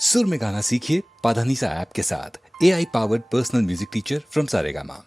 सुर में गाना सीखिए पाधानीसा ऐप के साथ। AI powered personal music teacher from Saregama.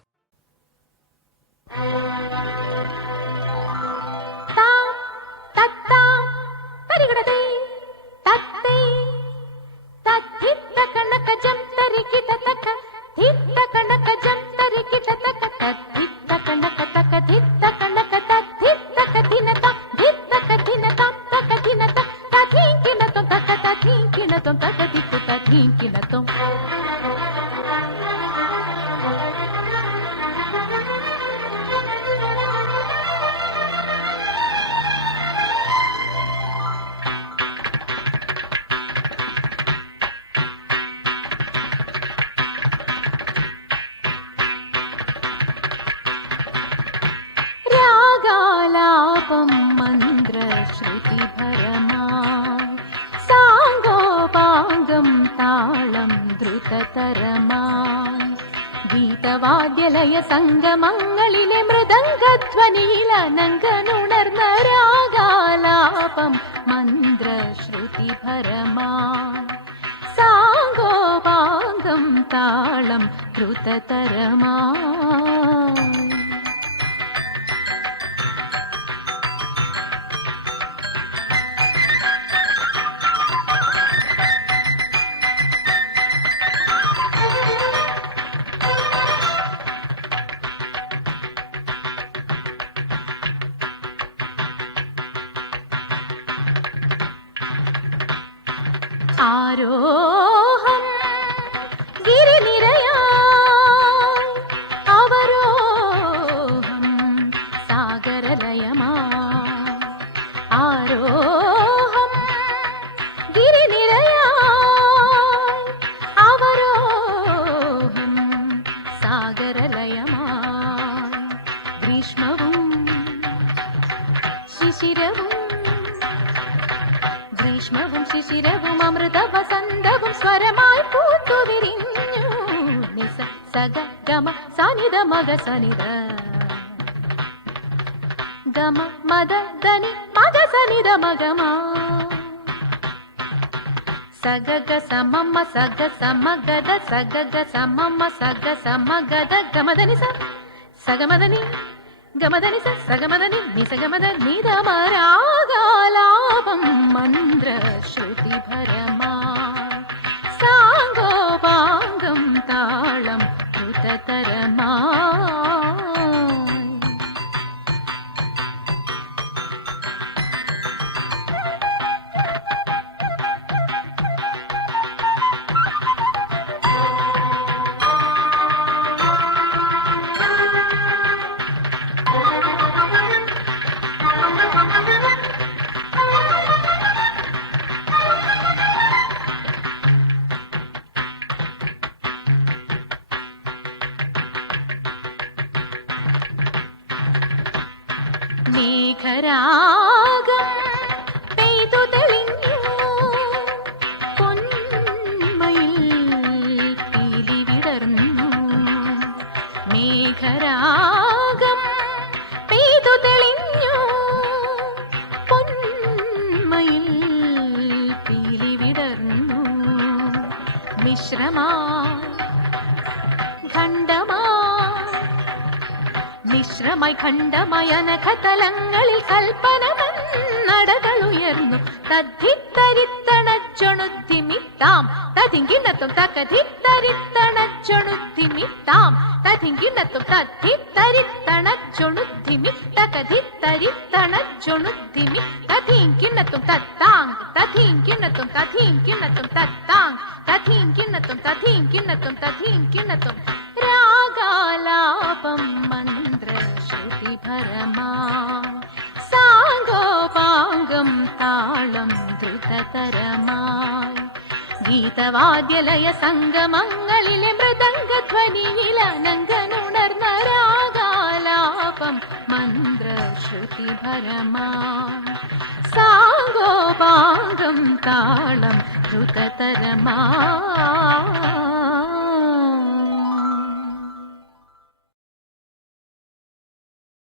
ഗീതവാദ്യലയ സംഗമങ്ങളിലെ മൃദംഗധ്വനിയിലനങ്കനുണർന്ന രാഗാലാപം മന്ത്രശ്രുതിഭരമാം സാംഗോപാംഗം താളം ദ്രുതതരമാം. ആരോഹം ഗിരിനിരയായി അവരോഹം സാഗരലയമായി. ആരോഹം ഗിരിനിരയായി അവരോഹം സാഗരലയമായി. ഗ്രീഷ്മവും ശിശിരവും ഗ്രീഷ്മവും ശിശിരവും അമൃത വസന്തവും സ്വരമായി പൂത്തുവിരിഞ്ഞു. നിസ സഗ ഗമ സനിധ മഗ സനിധ ഗമ മദ ധനി മഗ സനിധ മഗമ സഗ സമമ സഗ സമഗദ സഗ സമമ സഗ സമഗദ ഗമദനി സഗമദനി ഗമദനി സഗമദനി നിസഗമദ നിധമരാഗാലാപം മന്ത്രശ്രുതിഭരമാം സാംഗോപാംഗം താളം ദ്രുതതരമാം. മേഘരാഗം പെയ്തു തെളിഞ്ഞു പൊന്മയിൽ പീലി വിടർന്നു. മേഘരാഗം പെയ്തു തെളിഞ്ഞു പൊന്മയിൽ പീലി വിടർന്നു. മിശ്രമായി മിശ്രമായി ഖണ്ഡമായ നഖതലങ്ങളിൽ കൽപ്പനമന്നടകളുയർന്നു. തദ്ധിത്തരിത്തണജൊണുദ്ധിമിത്താം തതിങ്കിണത്തും തകധിത്തരിത്തണജൊണുദ്ധിമിത്താം തതിങ്കിണത്തും തദ്ധിത്തരിത്തണജൊണുദ്ധിമി തകധിത്തരിത്തണജൊണുദ്ധിമി തതിങ്കിണത്തും തത്താങ് തതിങ്കിണത്തും തതിങ്കിണത്തും തത്താങ് തതിങ്കിണത്തും തതിങ്കിണത്തും തതിങ്കിണത്തും. രാഗാലാപം മന്ത്രശ്രുതിഭരമാം സാംഗോപാംഗം താളം ദ്രുതതരമായി. ഗീതവാദ്യലയ സംഗമങ്ങളിലെ മൃദംഗധ്വനിയിലനങ്കനുണർന്ന രാഗാലാപം മന്ത്രശ്രുതിഭരമാം സാംഗോപാംഗം താളം ദ്രുതതരമായി.